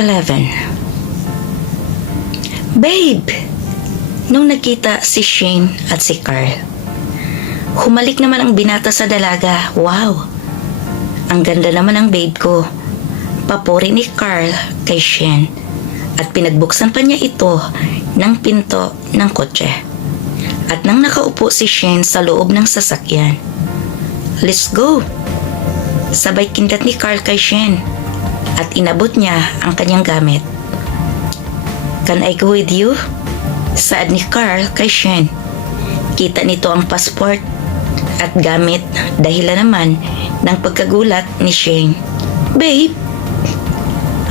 11. Babe! Nung nakita si Shane at si Carl, humalik naman ang binata sa dalaga. Wow! Ang ganda naman ng babe ko. Papuri ni Carl kay Shane at pinagbuksan pa niya ito ng pinto ng kotse. At nang nakaupo si Shane sa loob ng sasakyan, let's go! Sabay kindat ni Carl kay Shane at inabot niya ang kanyang gamit. Can I go with you? Saad ni Carl kay Shane. Kita nito ang passport at gamit dahilan naman ng pagkagulat ni Shane. Babe,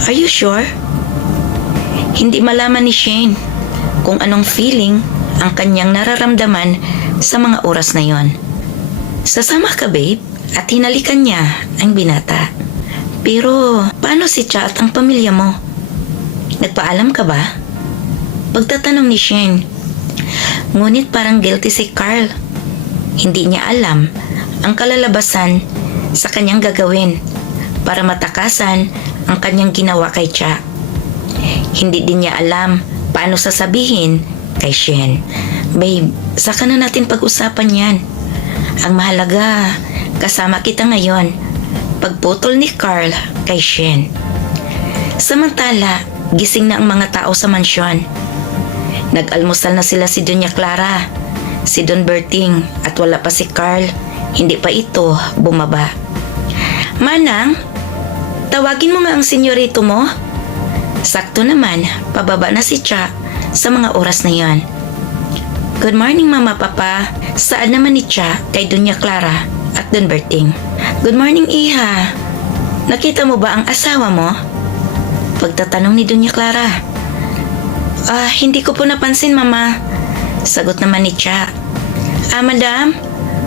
are you sure? Hindi malaman ni Shane kung anong feeling ang kanyang nararamdaman sa mga oras na yon. Sasama ka, babe? At hinalikan niya ang binata. Pero paano si Cha at ang pamilya mo? Nagpaalam ka ba? Pagtatanong ni Shane. Ngunit parang guilty si Carl. Hindi niya alam ang kalalabasan sa kanyang gagawin para matakasan ang kanyang ginawa kay Cha. Hindi din niya alam paano sasabihin kay Shane. Babe, saka na natin pag-usapan yan. Ang mahalaga, kasama kita ngayon. Pagputol ni Carl kay Shane. Samantala, gising na ang mga tao sa mansyon. Nag-almusal na sila si Doña Clara, si Don Berting at wala pa si Carl. Hindi pa ito bumaba. Manang, tawagin mo nga ang senyorito mo. Sakto naman, pababa na si Cha sa mga oras na yan. Good morning, Mama, Papa. Saan naman ni Cha kay Doña Clara at Don Berting? Good morning, Iha. Nakita mo ba ang asawa mo? Pagtatanong ni Doña Clara. Hindi ko po napansin, Mama. Sagot naman ni Cha. Madam,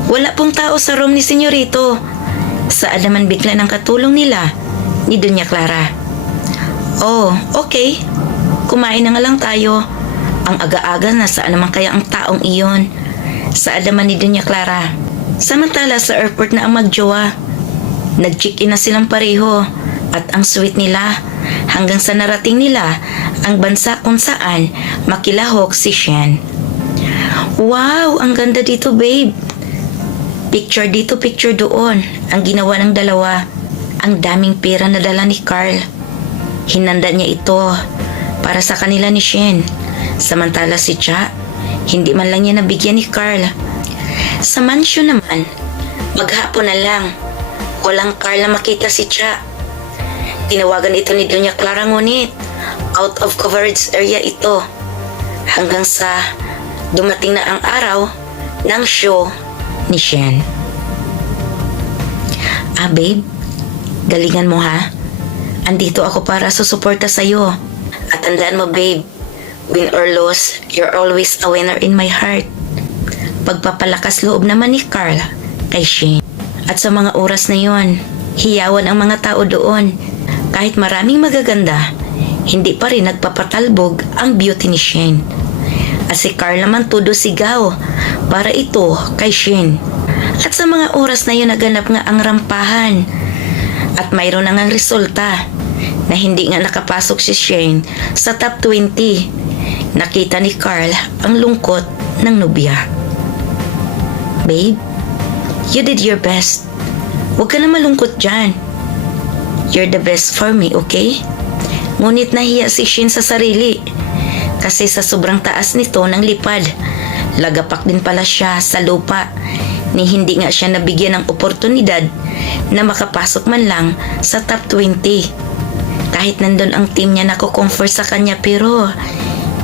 wala pong tao sa room ni senyorito. Saan naman bigla ng katulong nila ni Doña Clara? Oh, okay. Kumain na nga lang tayo. Ang aga-aga na saan naman kaya ang taong iyon? Saan naman ni Doña Clara? Samantala sa airport na ang magjowa. Nag-check-in na silang pareho at ang sweet nila hanggang sa narating nila ang bansa kung saan makilahok si Shane. Wow, ang ganda dito, babe. Picture dito, picture doon. Ang ginawa ng dalawa. Ang daming pera na dala ni Carl. Hinanda niya ito para sa kanila ni Shane. Samantala si Cha, hindi man lang niya nabigyan ni Carl. Sa mansyon naman, maghapon na lang. Walang Carl na makita si Cha. Tinawagan ito ni Doña Clara ngunit out of coverage area ito hanggang sa dumating na ang araw ng show ni Shane. Babe, galingan mo ha. Andito ako para susuporta sa'yo. At tandaan mo, babe, win or lose, you're always a winner in my heart. Pagpapalakas loob naman ni Carl kay Shane. At sa mga oras na yon, hiyawan ang mga tao doon. Kahit maraming magaganda, hindi pa rin nagpapatalbog ang beauty ni Shane. At si Carl naman todo sigaw para ito kay Shane. At sa mga oras na yun naganap nga ang rampahan. At mayroon na ngang resulta na hindi nga nakapasok si Shane sa top 20. Nakita ni Carl ang lungkot ng nobya. Babe, you did your best. Huwag ka na malungkot dyan. You're the best for me, okay? Ngunit nahiya si Shane sa sarili kasi sa sobrang taas nito ng lipad. Lagapak din pala siya sa lupa ni hindi nga siya nabigyan ng oportunidad na makapasok man lang sa top 20. Kahit nandun ang team niya na kukomfort sa kanya pero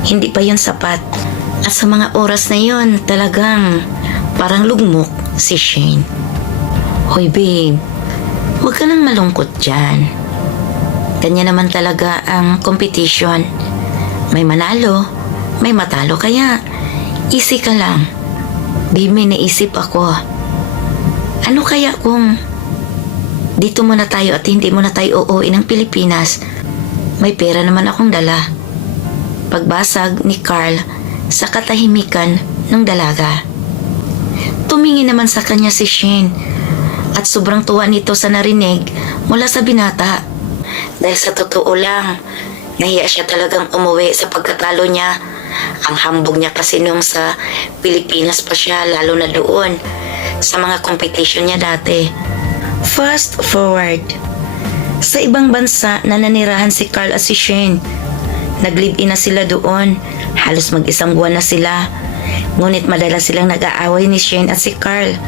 hindi pa yun sapat. At sa mga oras na yun talagang parang lugmok si Shane. Hoy babe, huwag ka nang malungkot dyan. Kanya naman talaga ang competition. May manalo, may matalo kaya easy ka lang. Babe, may naisip ako. Ano kaya kung dito muna tayo at hindi muna tayo uuwi ng Pilipinas? May pera naman akong dala. Pagbasag ni Carl sa katahimikan ng dalaga. Tumingin naman sa kanya si Shane at sobrang tuwa nito sa narinig mula sa binata. Dahil sa totoo lang, Nahiya siya talagang umuwi sa pagkatalo niya. Ang hambog niya kasi nung sa Pilipinas pa siya, lalo na doon sa mga competition niya dati. Fast forward. Sa ibang bansa na nanirahan si Carl at si Shane. Nag-live-in na sila doon. Halos mag-isang buwan na sila. Ngunit madalas silang nag-aaway ni Shane at si Carl.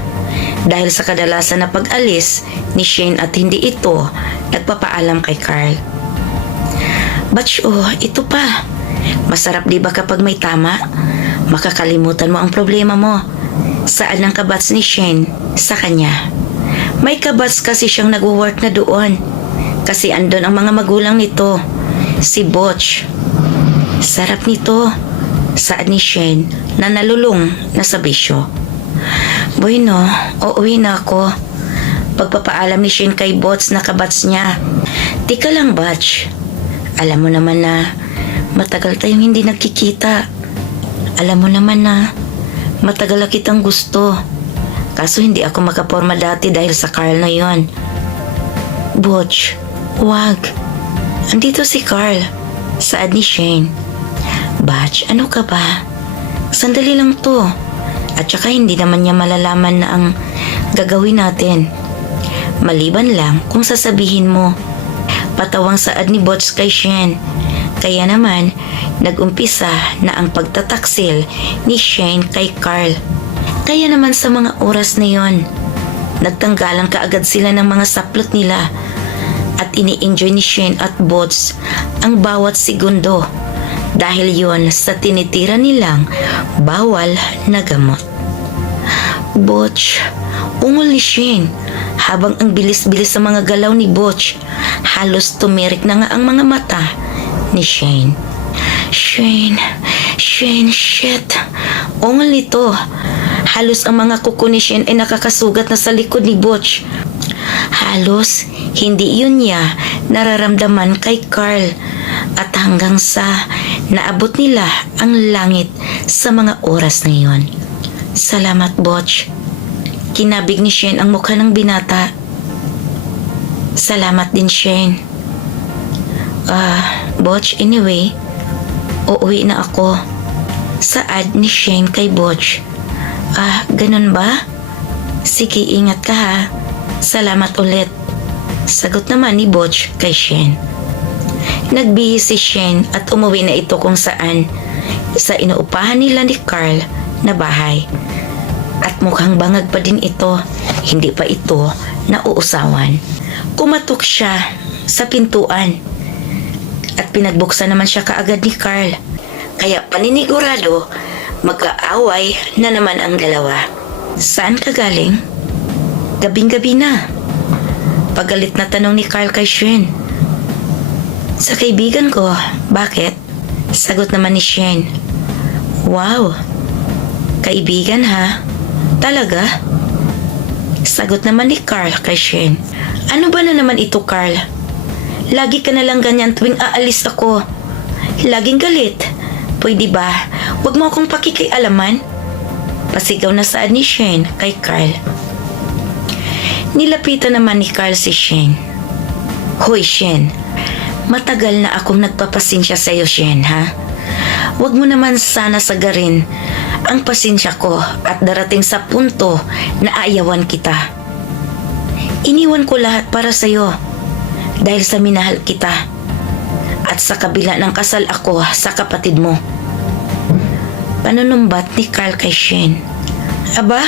Dahil sa kadalasan na pag-alis ni Shane at hindi ito nagpapaalam kay Carl. Batch, ito pa. Masarap di ba kapag may tama? Makakalimutan mo ang problema mo. Saan ang kabats ni Shane? Sa kanya. May kabats kasi siyang nag-work na doon. Kasi andon ang mga magulang nito. Si Butch. Sarap nito. Saan ni Shane na nalulung na sa bisyo. Bueno, uuwi na ako. Pagpapaalam ni Shane kay Butch na kabats niya. Tika lang, Batch. Alam mo naman na matagal tayong hindi nagkikita. Alam mo naman na matagal na kitang gusto. Kaso hindi ako makaporma dati dahil sa Carl na yon. Butch, wag. Andito si Carl. Saan ni Shane? Batch, ano ka ba? Sandali lang to. At saka hindi naman niya malalaman na ang gagawin natin. Maliban lang kung sasabihin mo. Patawang saad ni Butch kay Shane. Kaya naman, nag-umpisa na ang pagtataksil ni Shane kay Carl. Kaya naman sa mga oras na yon, nagtanggalan kaagad sila ng mga saplot nila at ini-enjoy ni Shane at Butch ang bawat segundo dahil yon sa tinitira nilang bawal na gamot. Butch, ungol ni Shane habang ang bilis-bilis sa mga galaw ni Butch, halos tumirik na nga ang mga mata ni Shane. Shane, shit. Ungol nito. Halos ang mga kuko ni Shane ay nakakasugat na sa likod ni Butch. Halos hindi yun niya nararamdaman kay Carl at hanggang sa naabot nila ang langit sa mga oras na yun. Salamat, Butch. Kinabig ni Shane ang mukha ng binata. Salamat din, Shane. Butch, anyway, uuwi na ako. Saad ni Shane kay Butch. Ganun ba? Sige, ingat ka ha. Salamat ulit. Sagot naman ni Butch kay Shane. Nagbihis si Shane at umuwi na ito kung saan sa inuupahan nila ni Carl na bahay. At mukhang bangag pa din ito, hindi pa ito nauusawan. Kumatok siya sa pintuan at pinagbuksan naman siya kaagad ni Carl. Kaya paninigurado, magkaaway na naman ang dalawa. Saan ka galing? Gabing-gabi na. Pagalit na tanong ni Carl kay Shane. Sa kaibigan ko. Bakit? Sagot naman ni Shane. Wow, kaibigan ha? Talaga? Sagot naman ni Carl kay Shane. Ano ba na naman ito, Carl? Lagi ka na lang ganyan tuwing aalis ako. Laging galit. Pwede ba? Huwag mo akong pakikialaman. Pasigaw na saad ni Shane kay Carl. Nilapitan naman ni Carl si Shane. Hoy, Shane. Matagal na akong nagpapasensya sa iyo, Shane, ha? Huwag mo naman sana sagarin ang pasensya ko at darating sa punto na ayawan kita. Iniwan ko lahat para sa iyo dahil sa minahal kita at sa kabila ng kasal ako sa kapatid mo. Panunumbat ni Carl kay Shane. Aba,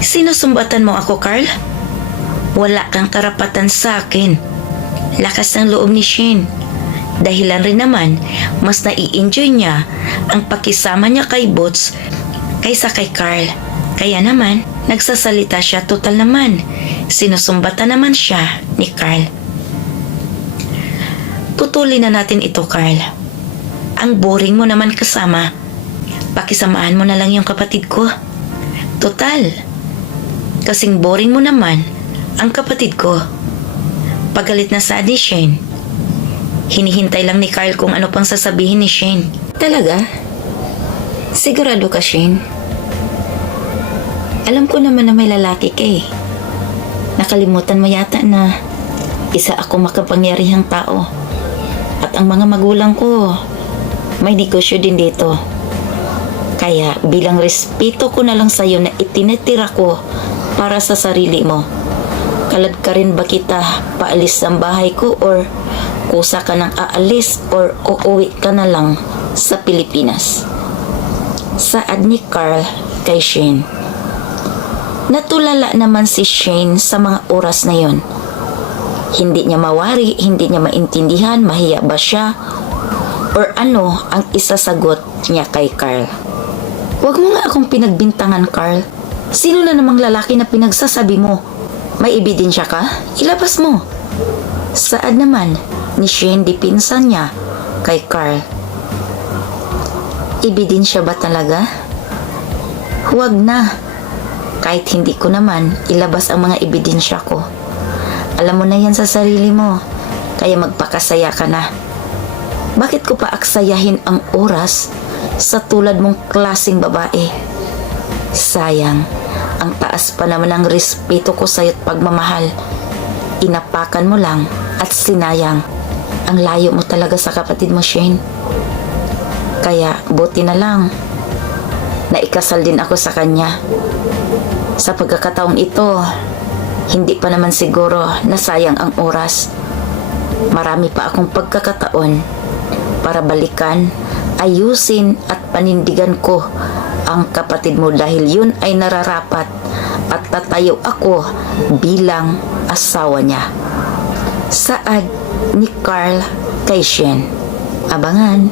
sinusumbatan mo ako, Carl? Wala kang karapatan sa akin. Lakas ng loob ni Shane. Dahilan rin naman, mas nai-enjoy niya ang pakisama niya kay Butch kaysa kay Carl. Kaya naman, nagsasalita siya total naman. Sinusumbatan naman siya ni Carl. Putulin na natin ito, Carl. Ang boring mo naman kasama. Pakisamaan mo na lang yung kapatid ko. Total, kasing boring mo naman ang kapatid ko. Pagalit na sa ni Shane. Hinihintay lang ni Carl kung ano pang sasabihin ni Shane. Talaga? Sigurado ka, Shane? Alam ko naman na may lalaki ka eh. Nakalimutan mo yata na isa ako makapangyarihang tao. At ang mga magulang ko. May negosyo din dito. Kaya bilang respeto ko na lang sa'yo na itinitira ko para sa sarili mo. Kalad ka rin ba kita paalis ng bahay ko or kusa ka nang aalis or uuwi ka na lang sa Pilipinas? Saad ni Carl kay Shane. Natulala naman si Shane sa mga oras na yon. Hindi niya mawari, hindi niya maintindihan, mahiya ba siya? Or ano ang isasagot niya kay Carl? Huwag mo nga akong pinagbintangan, Carl. Sino na namang lalaki na pinagsasabi mo? May ebidensya ka? Ilabas mo. Saad naman ni Shane di pinsan niya kay Carl. Ebidensya ba talaga? Huwag na. Kahit hindi ko naman ilabas ang mga ebidensya ko. Alam mo na yan sa sarili mo. Kaya magpakasaya ka na. Bakit ko pa aksayahin ang oras sa tulad mong klaseng babae? Sayang, ang taas pa naman ng respeto ko sa'yo at pagmamahal. Inapakan mo lang at sinayang. Ang layo mo talaga sa kapatid mo, Shane. Kaya buti na lang na ikasal din ako sa kanya. Sa pagkakataong ito, hindi pa naman siguro na sayang ang oras. Marami pa akong pagkakataon para balikan, ayusin at panindigan ko ang kapatid mo dahil yun ay nararapat at tatayo ako bilang asawa niya. Saad ni Carl kay Shane. Abangan.